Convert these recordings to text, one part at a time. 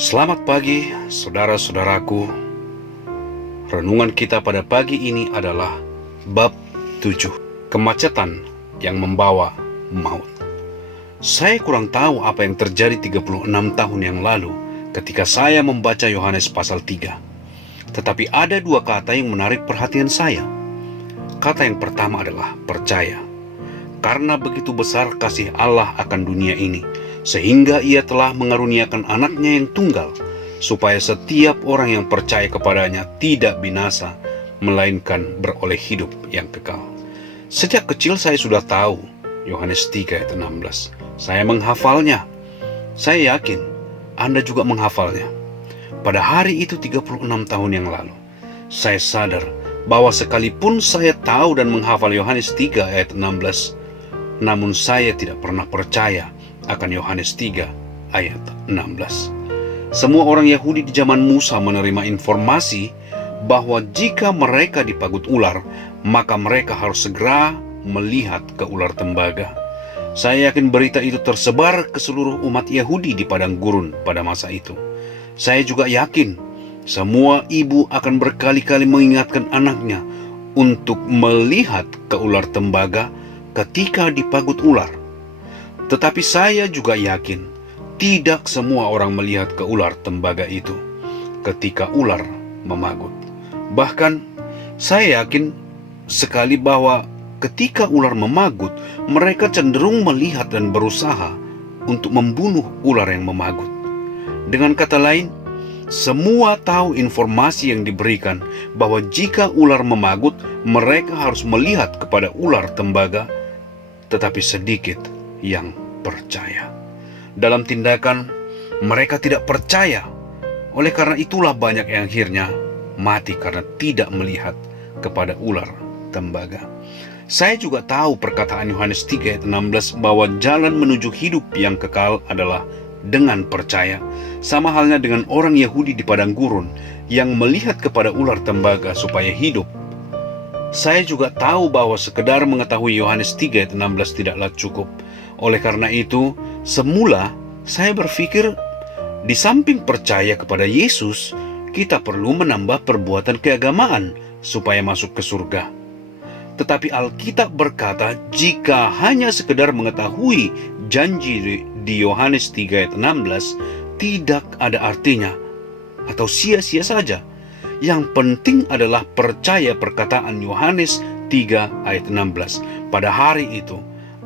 Selamat pagi, saudara-saudaraku. Renungan kita pada pagi ini adalah bab 7, kemacetan yang membawa maut. Saya kurang tahu apa yang terjadi 36 tahun yang lalu ketika saya membaca Yohanes pasal 3. Tetapi ada dua kata yang menarik perhatian saya. Kata yang pertama adalah percaya. Karena begitu besar kasih Allah akan dunia ini, sehingga ia telah mengaruniakan anaknya yang tunggal, supaya setiap orang yang percaya kepadanya tidak binasa, melainkan beroleh hidup yang kekal. Sejak kecil saya sudah tahu Yohanes 3 ayat 16. Saya menghafalnya. Saya yakin Anda juga menghafalnya. Pada hari itu 36 tahun yang lalu, saya sadar bahwa sekalipun saya tahu dan menghafal Yohanes 3 ayat 16, namun saya tidak pernah percaya akan Yohanes 3 ayat 16. Semua orang Yahudi di zaman Musa menerima informasi bahwa jika mereka dipagut ular, maka mereka harus segera melihat ke ular tembaga. Saya yakin berita itu tersebar ke seluruh umat Yahudi di padang gurun pada masa itu. Saya juga yakin semua ibu akan berkali-kali mengingatkan anaknya untuk melihat ke ular tembaga ketika dipagut ular. Tetapi saya juga yakin tidak semua orang melihat ke ular tembaga itu ketika ular memagut. Bahkan saya yakin sekali bahwa ketika ular memagut, mereka cenderung melihat dan berusaha untuk membunuh ular yang memagut. Dengan kata lain, semua tahu informasi yang diberikan bahwa jika ular memagut, mereka harus melihat kepada ular tembaga, tetapi sedikit yang percaya. Dalam tindakan, mereka tidak percaya. Oleh karena itulah banyak yang akhirnya mati karena tidak melihat kepada ular tembaga. Saya juga tahu perkataan Yohanes 3 ayat 16 bahwa jalan menuju hidup yang kekal adalah dengan percaya. Sama halnya dengan orang Yahudi di padang gurun yang melihat kepada ular tembaga supaya hidup. Saya juga tahu bahwa sekedar mengetahui Yohanes 3 ayat 16 tidaklah cukup. Oleh karena itu, semula saya berpikir di samping percaya kepada Yesus, kita perlu menambah perbuatan keagamaan supaya masuk ke surga. Tetapi Alkitab berkata, jika hanya sekedar mengetahui janji di Yohanes 3 ayat 16, tidak ada artinya atau sia-sia saja. Yang penting adalah percaya perkataan Yohanes 3 ayat 16. Pada hari itu,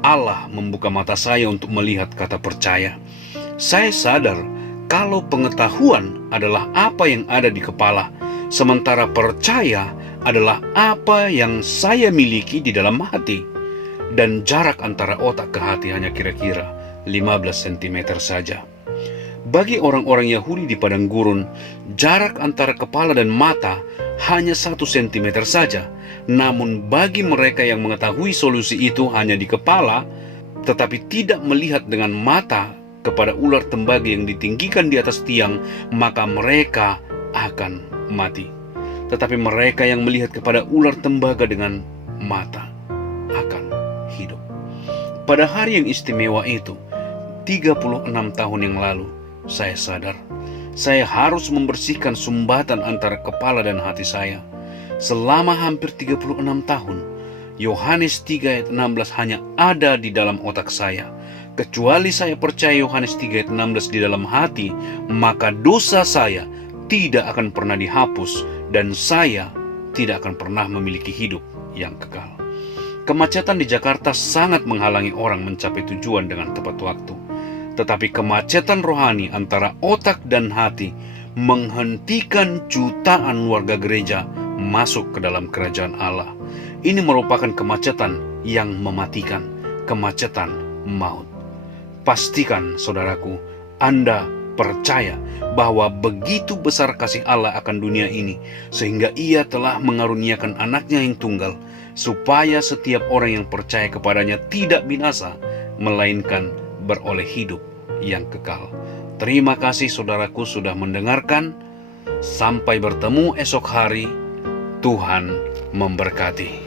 Allah membuka mata saya untuk melihat kata percaya. Saya sadar kalau pengetahuan adalah apa yang ada di kepala, sementara percaya adalah apa yang saya miliki di dalam hati. Dan jarak antara otak ke hati hanya kira-kira 15 cm saja. Bagi orang-orang Yahudi di padang gurun, jarak antara kepala dan mata hanya 1 cm saja. Namun bagi mereka yang mengetahui solusi itu hanya di kepala, tetapi tidak melihat dengan mata kepada ular tembaga yang ditinggikan di atas tiang, maka mereka akan mati. Tetapi mereka yang melihat kepada ular tembaga dengan mata akan hidup. Pada hari yang istimewa itu, 36 tahun yang lalu, saya sadar saya harus membersihkan sumbatan antara kepala dan hati saya. Selama hampir 36 tahun, Yohanes 3 ayat 16 hanya ada di dalam otak saya. Kecuali saya percaya Yohanes 3 ayat 16 di dalam hati, maka dosa saya tidak akan pernah dihapus dan saya tidak akan pernah memiliki hidup yang kekal. Kemacetan di Jakarta sangat menghalangi orang mencapai tujuan dengan tepat waktu. Tetapi kemacetan rohani antara otak dan hati menghentikan jutaan warga gereja masuk ke dalam kerajaan Allah. Ini merupakan kemacetan yang mematikan, kemacetan maut. Pastikan, saudaraku, Anda percaya bahwa begitu besar kasih Allah akan dunia ini, sehingga Ia telah mengaruniakan anaknya yang tunggal, supaya setiap orang yang percaya kepadanya tidak binasa, melainkan beroleh hidup yang kekal. Terima kasih saudaraku sudah mendengarkan. Sampai bertemu esok hari. Tuhan memberkati.